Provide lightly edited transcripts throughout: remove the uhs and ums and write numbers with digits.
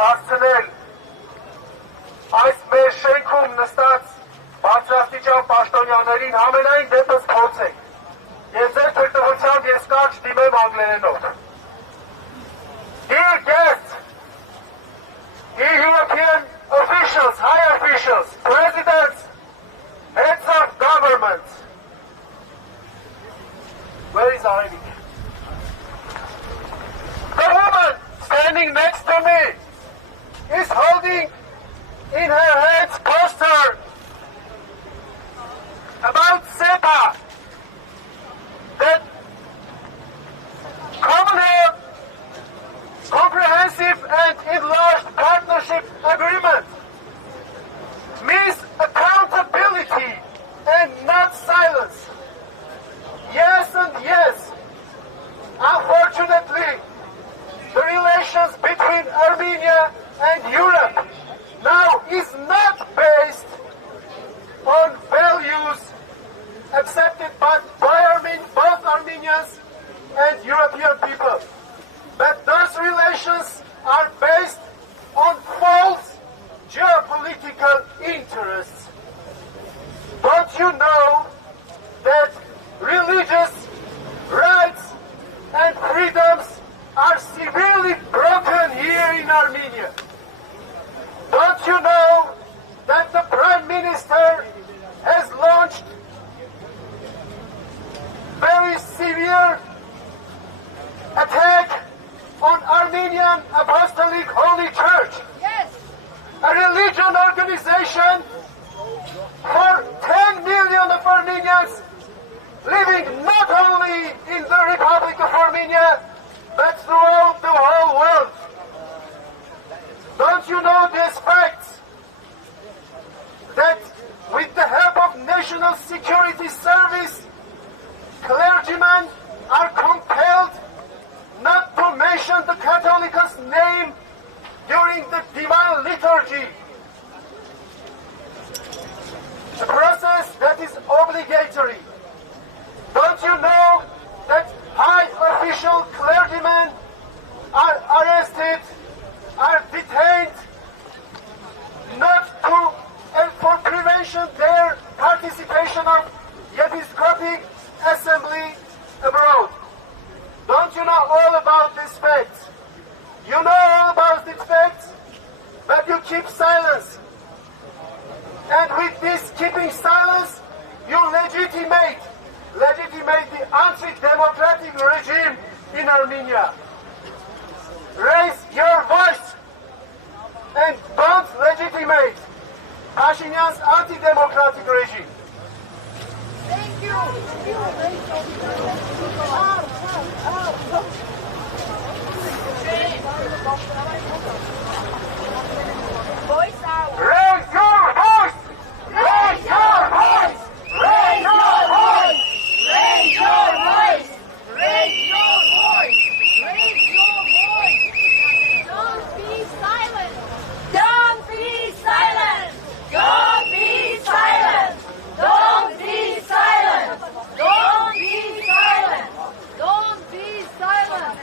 հասցնել այս մեր շենքում նստած բարձրաստիճան պաշտոնյաներին ամենայն դեպս փորձենք եւ ձեր թույլտվությամբ ես կարճ դիմեմ անգլերենով. Dear guests, dear European officials, high officials, presidents, heads of governments. Where is Arvik? The woman standing next to me is holding in her hands poster about CEPA, that comprehensive and enlarged partnership agreement means accountability and not silence. Yes and yes. Unfortunately, the relations between Armenia and Europe now is not based on values accepted by both Armenians and European people. But those relations are based on false geopolitical interests. Don't you know that religious rights and freedoms are severely broken here in Armenia? Don't you know that the Prime Minister has launched very severe attack on Armenian Apostolic Holy Church? Yes. A religion organization for 10 million of Armenians living not only in the Republic of Armenia, but throughout the whole world. Don't you know these facts? That with the help of National Security Service, clergymen are compelled not to mention the Catholicos' name during the Divine Liturgy. A process that is obligatory. Don't you know that high official clergymen are arrested, are detained, not to, and for prevention their participation of Episcopal Assembly abroad? Don't you know all about these facts? You know all about these facts, but you keep silence. And with this keeping silence, you legitimate the anti-democratic regime in Armenia. Raise your voice and don't legitimate Pashinyan's anti-democratic regime. Thank you. Voice out. Raise your voice! Raise your voice! Raise your voice! Raise your voice. Raise your voice. Raise your voice. Don't be silent. Don't be silent. Don't be silent. Don't be silent. Don't be silent. Don't be silent.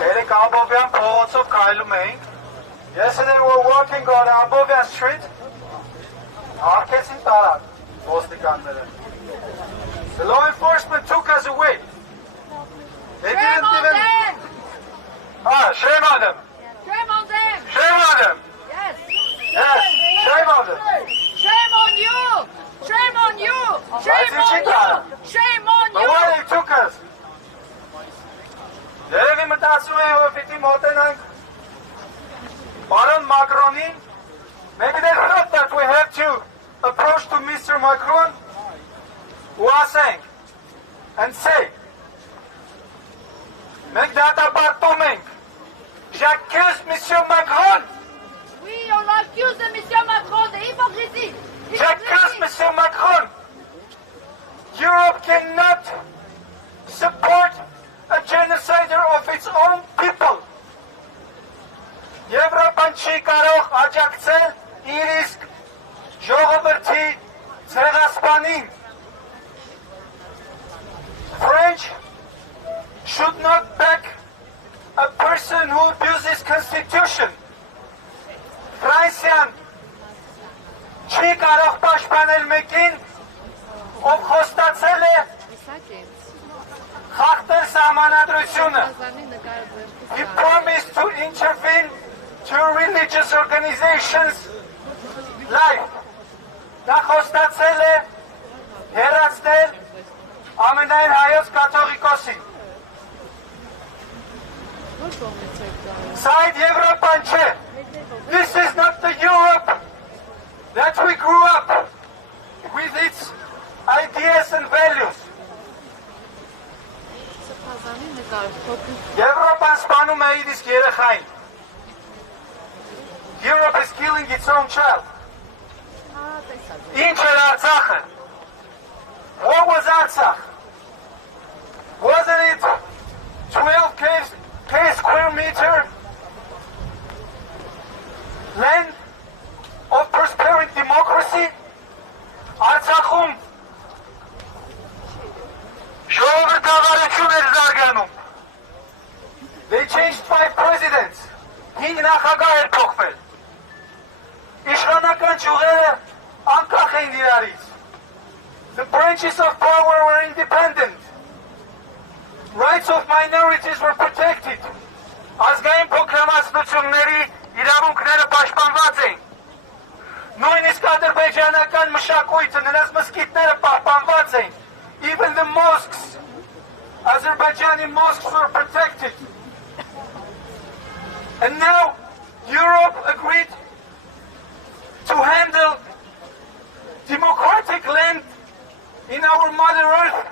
Երեք Աբովյան փողոցով քայլում էինք. Yesterday we were walking on Abovyan Street. Արկեցին տարան ոստիկանները. The law enforcement took us away. They Shame didn't on even... them. Shame on them. Shame on them. Shame on them. Yes. Yes, shame on them. Shame on you. Shame on you. Shame on you. Shame on The you. way they took us. Երևի մտածում են, որ պիտի մոտենանք Պարոն Մակրոնին. Maybe they thought that we have to approach to Mr. Macron ու ասենք and say մենք դատապարտում ենք j'accuse Monsieur Macron. Oui, on accuse de Monsieur Macron de hypocrisie. J'accuse Monsieur Macron. Europe cannot support a genocider of its own people. Եվրոպան չի կարող աջակցել Բեջանին, French should not back a person who abuses constitution. Ֆրանսիան չի կարող պաշտպանել մեկին, ով խոստացել է խախտել սահմանադրությունը. He promised to intervene to religious organizations' life. Նա խոստացել է հեռացնել ամենայն հայոց կաթողիկոսին. Սա այդ Եվրոպան չէ. This is not the Europe that we grew up with its ideas and values. Եվրոպան սպանում է իր իսկ երեխային. Europe is killing its own child. Ինչ էր Արցախը? What was Artsakh? Wasn't it 12k square meter land of prosperity democracy? Արցախում ժողովրդավարություն էր զարգանում. They changed 5 presidents. 5 նախագահ էր փոխվել. Իշխանական ճյուղերը անկախ էին իրարից. The branches of power were independent. Rights of minorities were protected. Ազգային փոքրամասնությունների իրավունքները պաշտպանված էին. Նույնիսկ ադրբեջանական մշակույթը, նրանց մզկիթները պահպանված էին. Even the mosques, Azerbaijani mosques were protected. And now Europe agreed to handle democratic land in our Mother Earth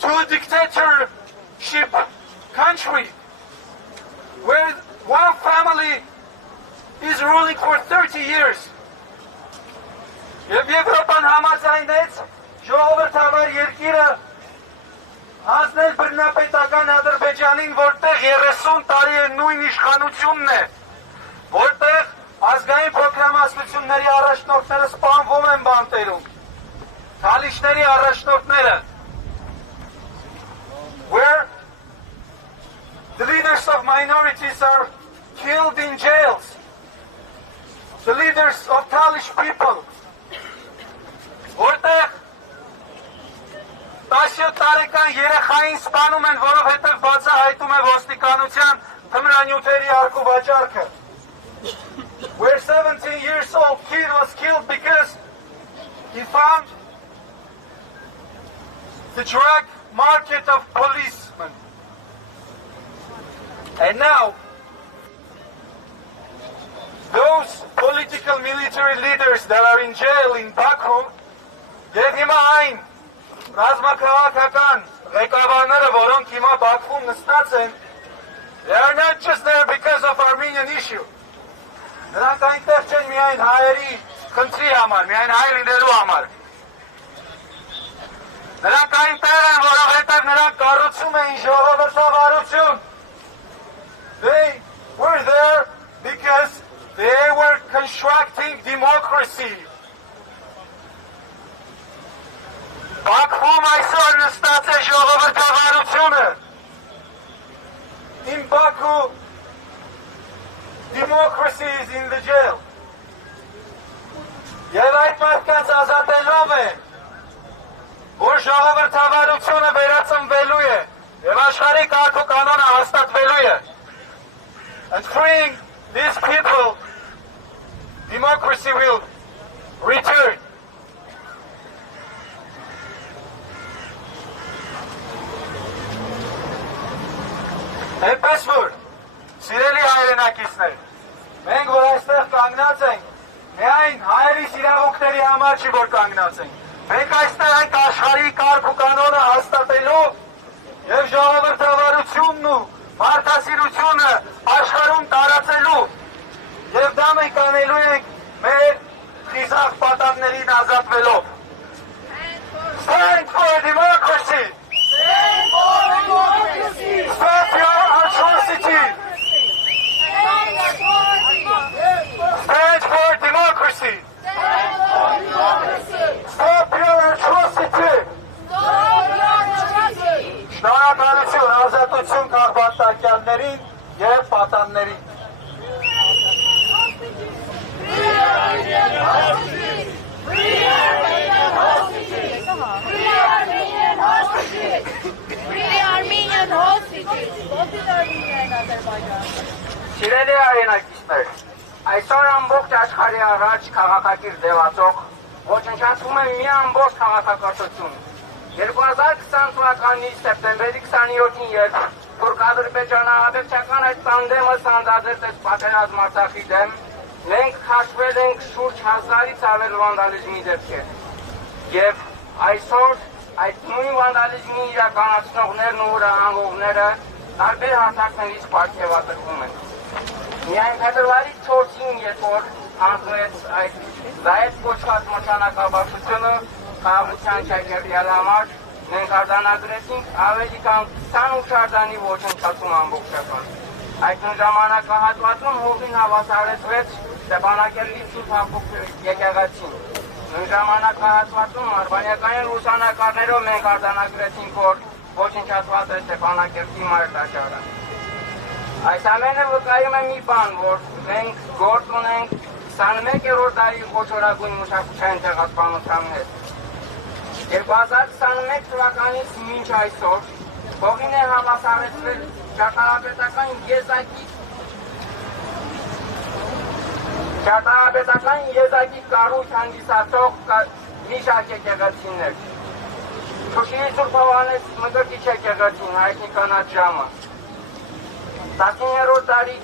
to a dictatorship country where one family is ruling for 30 years. Եվ Եվրոպան համաձայնեց ժողովրդավար երկիրը հանձնել բռնապետական Ադրբեջանին, որտեղ 30 տարի է նույն իշխանությունն է, որտեղ ազգային փոքրամասնությունների առաջնորդները սպանվում են բանտերում, թալիշների առաջնորդները, where the leaders of minorities are killed in jails, the leaders of Talish people, որտեղ 17 տարեկան երեխային սպանում են, որովհետև բացահայտում է ոստիկանության թմրանյութերի արկու վաճառքը. Where 17 years old kid was killed because he found the drug market of policemen. And now those political military leaders that are in jail in Baku, եւ հիմա այն ռազմաքաղաքական ղեկավարները, որոնք հիմա Բաքվում նստած են, they are not just there because of Armenian issue. Նրանք այնտեղ չեն միայն հայերի խնդրի համար, միայն հայ լինելու համար. Նրանք այնտեղ են, որովհետև նրանք կառուցում էին ժողովրդավարություն. They were there because they were constructing democracy. Բաքվում այսօր նստած է ժողովրդավարությունը. In Baku, democracy is in the jail. Եվ այդ մարդկանց ազատելով է, որ ժողովրդավարությունը վերածնվելու է, եւ աշխարհի կարգ ու կանոնը հաստատվելու է. And freeing these people, democracy will return. Այնպես որ, սիրելի հայրենակիցներ, մենք որ այստեղ կանգնած ենք, միայն հայերիս իրավունքների համար չի որ կանգնած ենք, մենք այստեղ ենք աշխարհի կարգ ու կանոնը հաստատելու եւ ժողովրդավարությունն ու մարդասիրությունը աշխարհում տարածելու եւ դա մենք անելու ենք մեր խիզախ պատաններին ազատվելով. Stand for democracy! Stand for democracy! Stop your atrocity! Stand for democracy! Stand for democracy! Stop your Սիրելի հայրենակիցներ, այսօր ամբողջ աշխարհի առաջ քաղաքակիր ձևացող ոչնչացում է մի ամբողջ քաղաքակրթություն։ 2020 թվականի սեպտեմբերի 27-ին, երբ թուրք-ադրբեջանահաբեկչական այդ տանդեմը սանդազերծեց պատերազմ Արցախի դեմ, մենք հաշվել ենք շուրջ 1000-ից ավել վանդալիզմի դեպքեր։ Եվ այսօր այդ նույն վանդալիզմի իրականացնողներն ու հրահանգողները տարբեր հարթակներից պարգևատրվում են։ Միայն փետրվարի 4-ին, երբ որ հանձնվեց այդ զայդ կոչված մրցանակաբաշխությունը խաղաղության Շայքերտյալ համար, մենք արձանագրեցինք ավելի քան 28 շարժանի ոչնչացում ամբողջական։ Այդ ժամանակահատվածում հողին հավասարեցվեց Ստեփանակերտի Սուրբ Հակոբ եկեղեցին։ Նույն ժամանակահատվածում արբանյակային լուսանկարներով մենք արձանագրեցինք, որ ոչնչացված է Ստեփանակերտի մայր տաճարը։ Այս ամենը վկայում է մի բան, որ մենք գործ ունենք 21-րդ դարի խոշորագույն մշակութային ցեղասպանության հետ։ 2021 թվականից մինչ այսօր հողին է հավասարեցվել ճարտարապետական եզակի կառույց հանդիսացող մի շարք եկեղեցիներ։ Շուշիի Սուրբ Հովհաննես Մկրտիչ եկեղեցին, հայտնի կանաչ ժամը, 19-րդ դարի